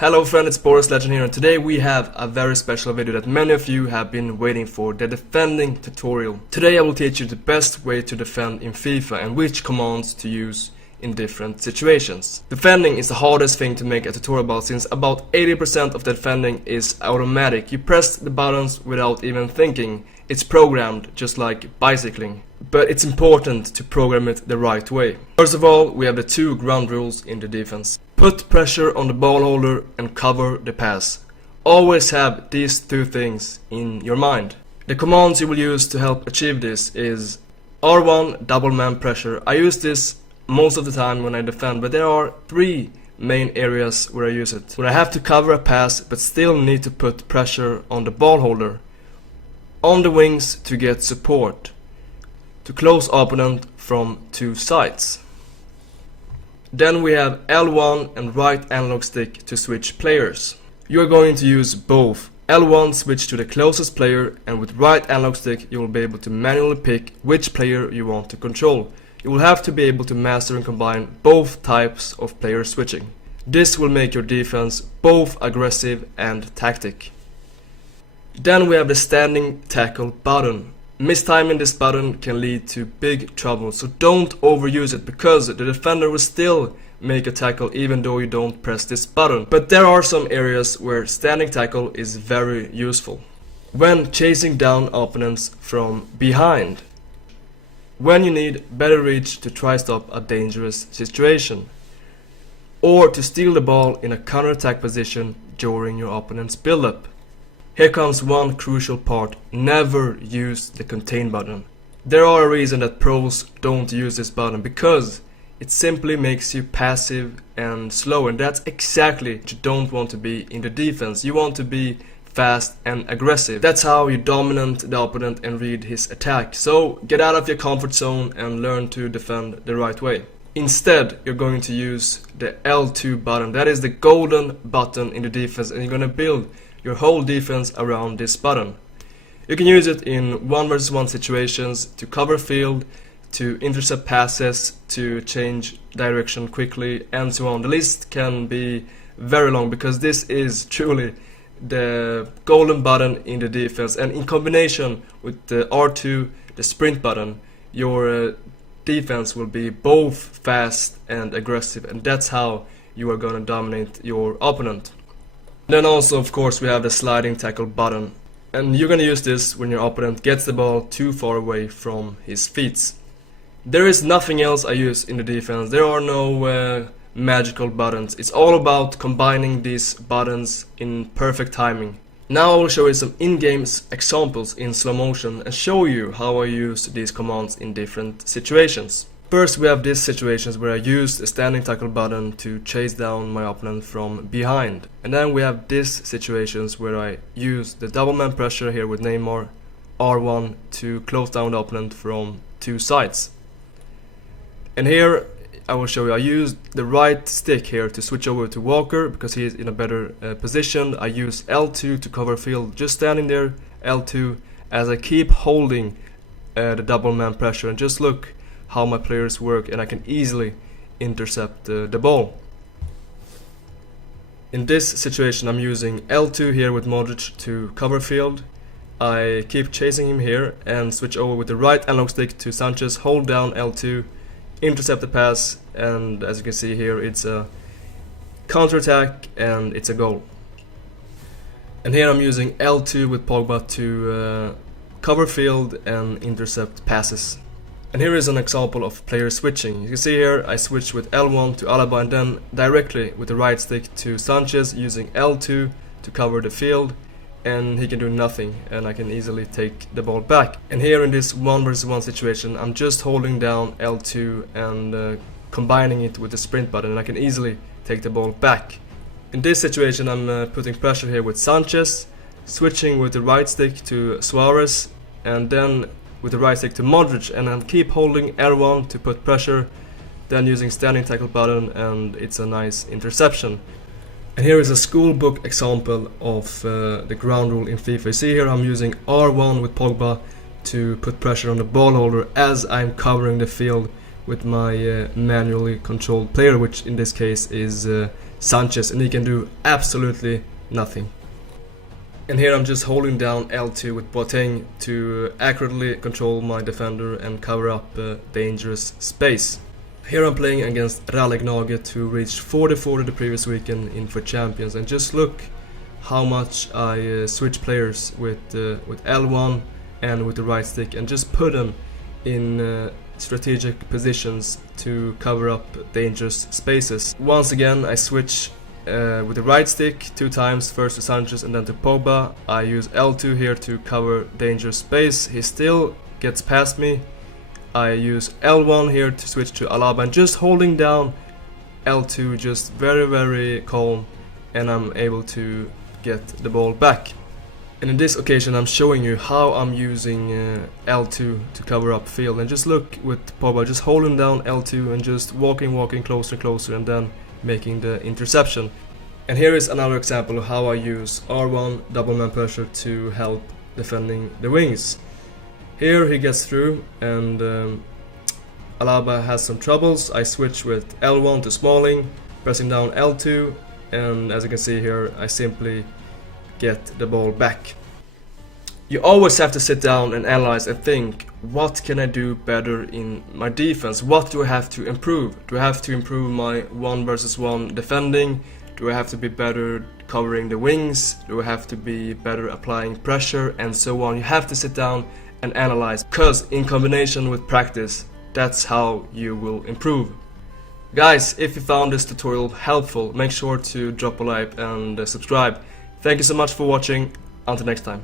Hello friend, it's Boris Legend here, and today we have a very special video that many of you have been waiting for, the defending tutorial. Today I will teach you the best way to defend in FIFA and which commands to use in different situations. Defending is the hardest thing to make a tutorial about, since about 80% of the defending is automatic. You press the buttons without even thinking. It's programmed just like bicycling. But it's important to program it the right way. First of all, we have the two ground rules in the defense. Put pressure on the ball holder and cover the pass. Always have these two things in your mind. The commands you will use to help achieve this is R1 double man pressure. I use this most of the time when I defend, but there are three main areas where I use it. Where I have to cover a pass but still need to put pressure on the ball holder. On the wings to get support. To close opponent from two sides. Then we have L1 and right analog stick to switch players. You are going to use both. L1 switch to the closest player, and with right analog stick you will be able to manually pick which player you want to control. You will have to be able to master and combine both types of player switching. This will make your defense both aggressive and tactic. Then we have the standing tackle button. Mistiming this button can lead to big trouble, so don't overuse it, because the defender will still make a tackle even though you don't press this button. But there are some areas where standing tackle is very useful. When chasing down opponents from behind. When you need better reach to try stop a dangerous situation. Or to steal the ball in a counter-attack position during your opponent's build-up. Here comes one crucial part: never use the contain button. There are a reason that pros don't use this button, because it simply makes you passive and slow, and that's exactly what you don't want to be in the defense. You want to be fast and aggressive. That's how you dominate the opponent and read his attack. So get out of your comfort zone and learn to defend the right way. Instead, you're going to use the L2 button. That is the golden button in the defense, and you're going to build your whole defense around this button. You can use it in 1 versus 1 situations, to cover field, to intercept passes, to change direction quickly, and so on. The list can be very long, because this is truly the golden button in the defense, and in combination with the R2, the sprint button, your defense will be both fast and aggressive, and that's how you are going to dominate your opponent. Then also, of course, we have the sliding tackle button, and you're gonna use this when your opponent gets the ball too far away from his feet. There is nothing else I use in the defense. There are no magical buttons. It's all about combining these buttons in perfect timing. Now I will show you some in-game examples in slow motion and show you how I use these commands in different situations. First, we have these situations where I use the standing tackle button to chase down my opponent from behind. And then we have these situations where I use the double man pressure here with Neymar, R1, to close down the opponent from two sides. And here I will show you, I use the right stick here to switch over to Walker because he is in a better position. I use L2 to cover field, just standing there, L2, as I keep holding the double man pressure, and just look how my players work, and I can easily intercept the ball. In this situation I'm using L2 here with Modric to cover field. I keep chasing him here and switch over with the right analog stick to Sanchez, hold down L2, intercept the pass, and as you can see here, it's a counter-attack and it's a goal. And here I'm using L2 with Pogba to cover field and intercept passes. And here is an example of player switching. You can see here I switch with L1 to Alaba, and then directly with the right stick to Sanchez, using L2 to cover the field, and he can do nothing, and I can easily take the ball back. And here in this 1 versus 1 situation, I'm just holding down L2 and combining it with the sprint button, and I can easily take the ball back. In this situation I'm putting pressure here with Sanchez, switching with the right stick to Suarez, and then with the right stick to Modric, and then keep holding L1 to put pressure, then using standing tackle button, and it's a nice interception. And here is a school book example of the ground rule in FIFA. You see here I'm using R1 with Pogba to put pressure on the ball holder as I'm covering the field with my manually controlled player, which in this case is Sanchez, and he can do absolutely nothing. And here I'm just holding down L2 with Boateng to accurately control my defender and cover up dangerous space. Here I'm playing against Raleigh who reached 40-40 the previous weekend in for Champions, and just look how much I switch players with L1 and with the right stick and just put them in strategic positions to cover up dangerous spaces. Once again I switch with the right stick 2 times, first to Sanchez and then to Pogba. I use L2 here to cover dangerous space. He still gets past me. I use L1 here to switch to Alaba, and just holding down L2 just very calm, and I'm able to get the ball back. And in this occasion I'm showing you how I'm using L2 to cover up field, and just look with Pogba just holding down L2 and just walking closer and then making the interception. And here is another example of how I use R1 double man pressure to help defending the wings. Here he gets through and Alaba has some troubles. I switch with L1 to Smalling, pressing down L2, and as you can see here I simply get the ball back. You always have to sit down and analyze and think, what can I do better in my defense? What do I have to improve? Do I have to improve my 1 versus 1 defending? Do I have to be better covering the wings? Do I have to be better applying pressure, and so on? You have to sit down and analyze, because in combination with practice, that's how you will improve. Guys, if you found this tutorial helpful, make sure to drop a like and subscribe. Thank you so much for watching. Until next time.